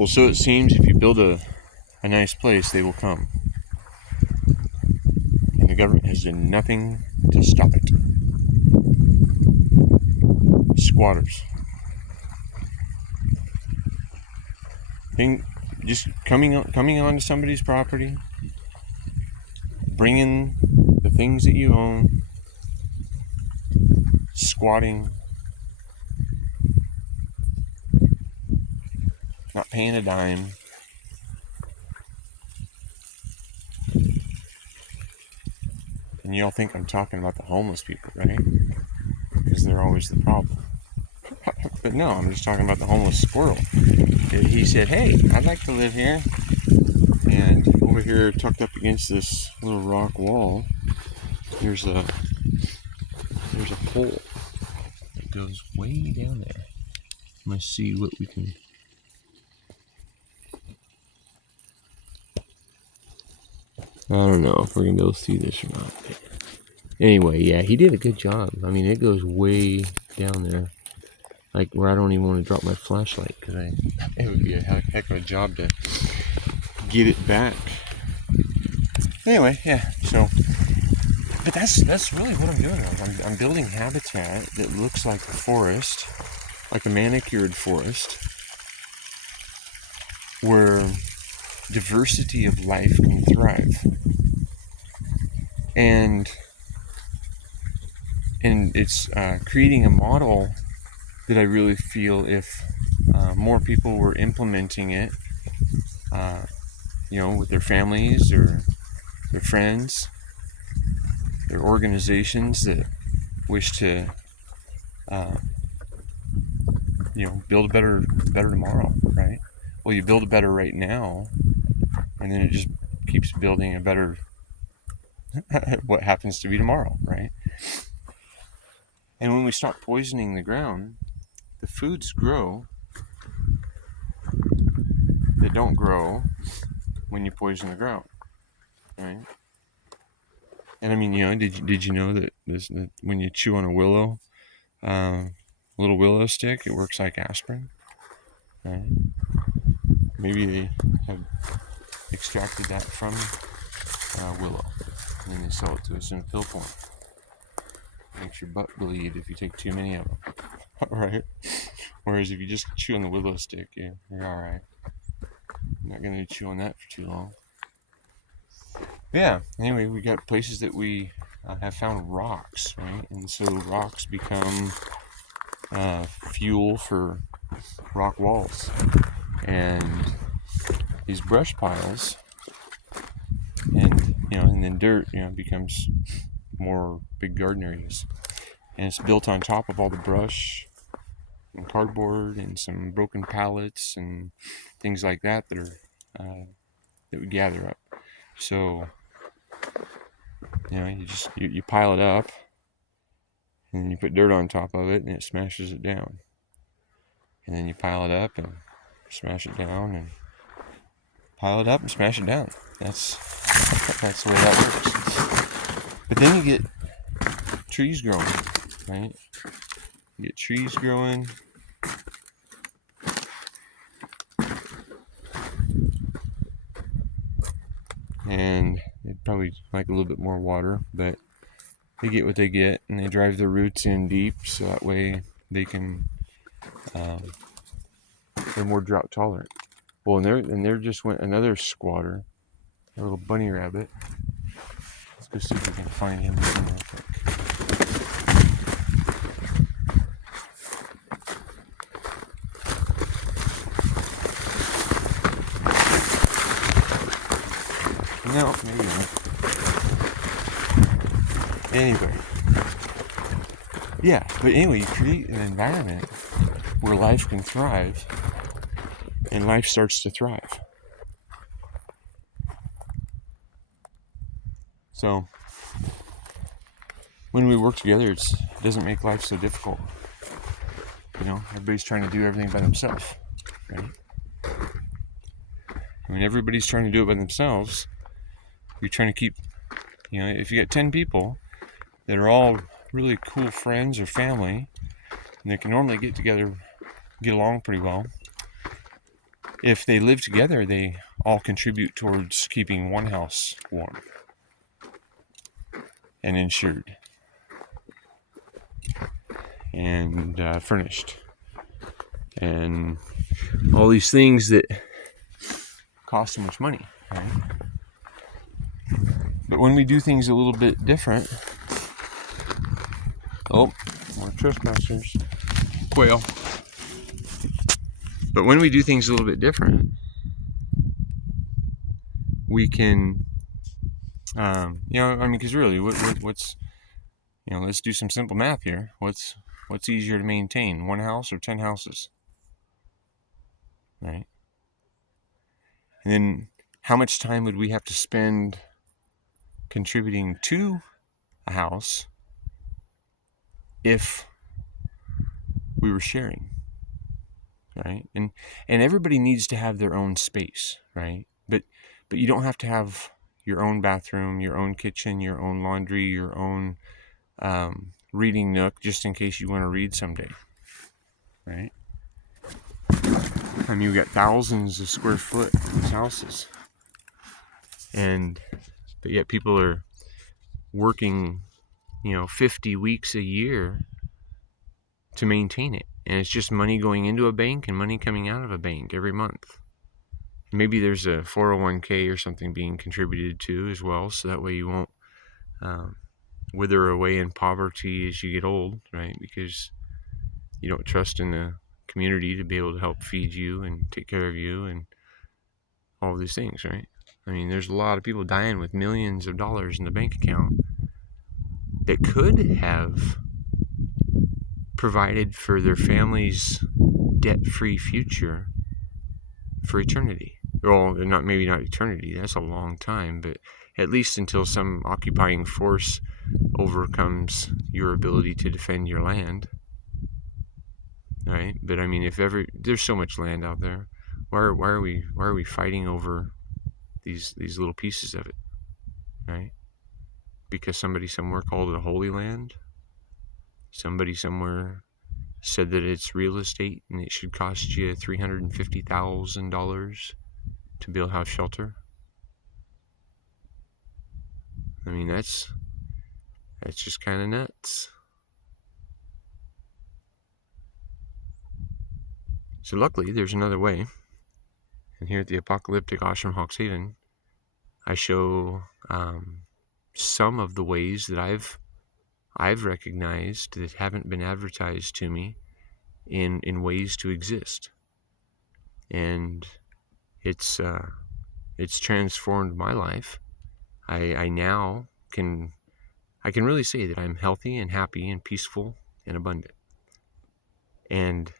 Well, so it seems if you build a nice place, they will come. And the government has done nothing to stop it. Squatters. Just coming onto somebody's property, bringing the things that you own, squatting, not paying a dime. And you all think I'm talking about the homeless people, right? Because they're always the problem. But no, I'm just talking about the homeless squirrel. He said, hey, I'd like to live here. And over here, tucked up against this little rock wall, there's a hole that goes way down there. I'm gonna see what we can. I don't know if we're gonna be able to see this or not. Anyway, yeah, he did a good job. I mean, it goes way down there, like where I don't even want to drop my flashlight because it would be a heck of a job to get it back. Anyway, yeah. So, but that's really what I'm doing. I'm building habitat that looks like a forest, like a manicured forest, where diversity of life can thrive. And it's creating a model that I really feel if more people were implementing it, with their families or their friends, their organizations that wish to, build a better tomorrow, right? Well, you build a better right now, and then it just keeps building a better what happens to be tomorrow, right? And when we stop poisoning the ground, the foods grow that don't grow when you poison the ground, right? And I mean, did you know that when you chew on a little willow stick, it works like aspirin, right? Maybe they have extracted that from willow, and then they sell it to us in pill form. Makes your butt bleed if you take too many of them, right? Whereas if you just chew on the willow stick, you're all right. You're not going to chew on that for too long. Yeah. Anyway, we got places that we have found rocks, right? And so rocks become fuel for rock walls, and these brush piles, and then dirt, becomes more big garden areas, and it's built on top of all the brush and cardboard and some broken pallets and things like that that we gather up. So you pile it up, and then you put dirt on top of it, and it smashes it down. And then you pile it up and smash it down, and pile it up and smash it down. That's the way that works. But then you get trees growing, right? You get trees growing. And they probably like a little bit more water, but they get what they get, and they drive their roots in deep, so that way they can, they're more drought tolerant. Well, and there just went another squatter, a little bunny rabbit. Let's go see if we can find him real quick. No, maybe not. Anyway. Yeah, but anyway, you create an environment where life can thrive, and life starts to thrive. So, when we work together, it doesn't make life so difficult. Everybody's trying to do everything by themselves, right? When everybody's trying to do it by themselves, you're trying to keep, if you got 10 people that are all really cool friends or family, and they can normally get together, get along pretty well, if they live together, they all contribute towards keeping one house warm and insured and furnished, and all these things that cost so much money, right? But when we do things a little bit different, more trespassers, quail. But when we do things a little bit different, we can, because really, what's, let's do some simple math here. What's easier to maintain, one house or 10 houses, right? And then how much time would we have to spend contributing to a house if we were sharing, right? And everybody needs to have their own space, right? But you don't have to have your own bathroom, your own kitchen, your own laundry, your own reading nook, just in case you want to read someday, right? I mean, we've got thousands of square foot in these houses, but yet people are working, 50 weeks a year to maintain it, and it's just money going into a bank and money coming out of a bank every month. Maybe there's a 401k or something being contributed to as well, so that way you won't wither away in poverty as you get old, right? Because you don't trust in the community to be able to help feed you and take care of you and all these things, right? I mean, there's a lot of people dying with millions of dollars in the bank account that could have provided for their family's debt-free future for eternity. Well, maybe not eternity, that's a long time, but at least until some occupying force overcomes your ability to defend your land, right? But I mean, there's so much land out there, why are we fighting over these little pieces of it, right? Because somebody somewhere called it a holy land. Somebody somewhere said that it's real estate and it should cost you $350,000 to build house shelter. I mean, that's just kind of nuts. So luckily, there's another way. And here at the Apocalyptic Ashram Hawks Haven, I show some of the ways that I've recognized that haven't been advertised to me in ways to exist. And it's transformed my life. I now can really say that I'm healthy and happy and peaceful and abundant. And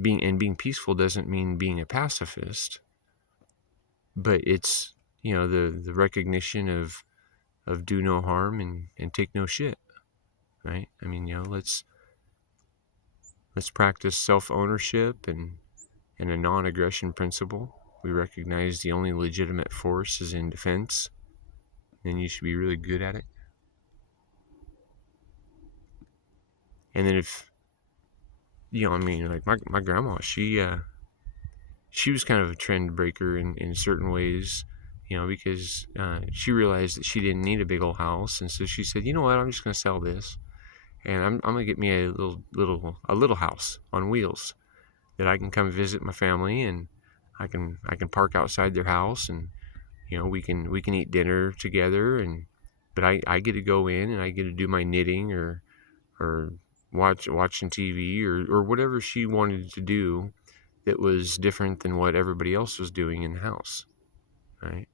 being peaceful doesn't mean being a pacifist, but it's the recognition of do no harm and take no shit, right? I mean, let's practice self-ownership and a non-aggression principle. We recognize the only legitimate force is in defense, and you should be really good at it. And then if like my grandma, she was kind of a trend breaker in certain ways, because she realized that she didn't need a big old house, and so she said, you know what, I'm just going to sell this, and I'm going to get me a little house on wheels that I can come visit my family, and I can park outside their house, and we can eat dinner together, but I get to go in and I get to do my knitting or watching TV or whatever she wanted to do that was different than what everybody else was doing in the house, right?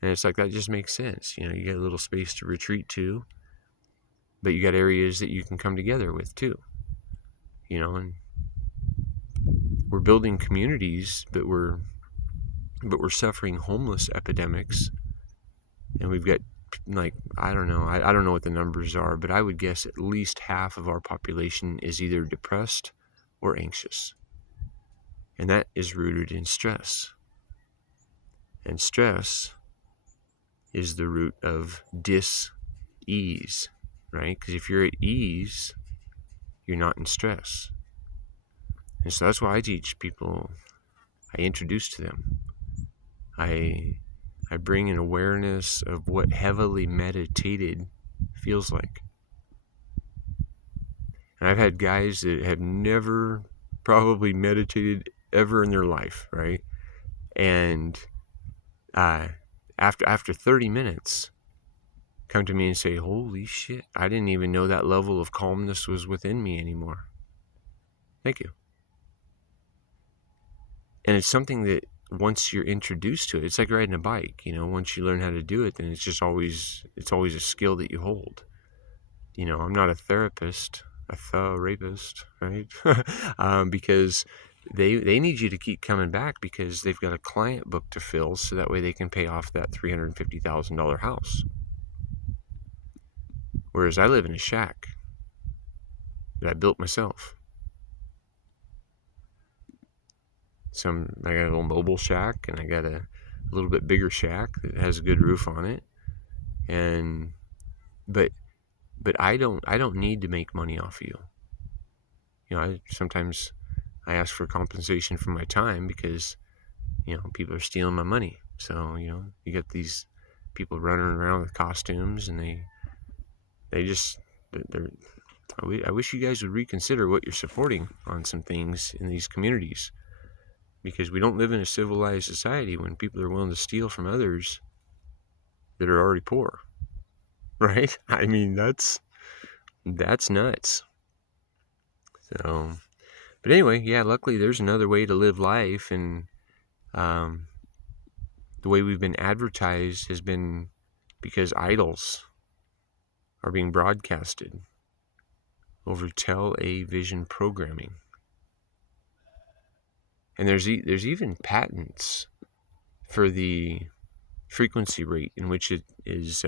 And it's like, that just makes sense. You get a little space to retreat to, but you got areas that you can come together with too, and we're building communities, but we're suffering homeless epidemics, and we've got, like, I don't know what the numbers are, but I would guess at least half of our population is either depressed or anxious, and that is rooted in stress. And stress is the root of dis-ease, right? Because if you're at ease, you're not in stress. And so that's why I teach people. I introduce to them. I bring an awareness of what heavily meditated feels like. And I've had guys that have never probably meditated ever in their life, right? And after 30 minutes, come to me and say, "Holy shit, I didn't even know that level of calmness was within me anymore. Thank you." And it's something that once you're introduced to it, it's like riding a bike. Once you learn how to do it, then it's always a skill that you hold. I'm not a therapist, a rapist, right? Because they need you to keep coming back because they've got a client book to fill, so that way they can pay off that $350,000 house. Whereas I live in a shack that I built myself. I got a little mobile shack, and I got a little bit bigger shack that has a good roof on it. And but I don't need to make money off of you. Sometimes I ask for compensation for my time because people are stealing my money. So you get these people running around with costumes, and they just they're I wish you guys would reconsider what you're supporting on some things in these communities, because we don't live in a civilized society when people are willing to steal from others that are already poor, right? I mean, that's nuts. So, but anyway, yeah, luckily there's another way to live life, and the way we've been advertised has been because idols are being broadcasted over television programming. And there's even patents for the frequency rate in which it is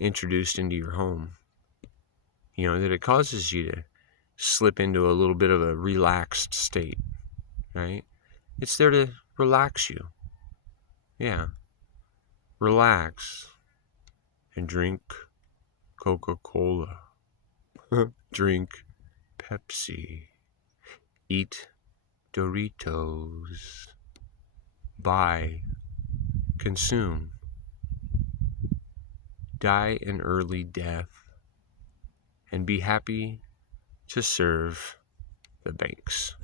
introduced into your home. That it causes you to slip into a little bit of a relaxed state, right? It's there to relax you. Yeah. Relax and drink Coca-Cola. Drink Pepsi. Eat Doritos. Buy. Consume. Die an early death. And be happy to serve the banks.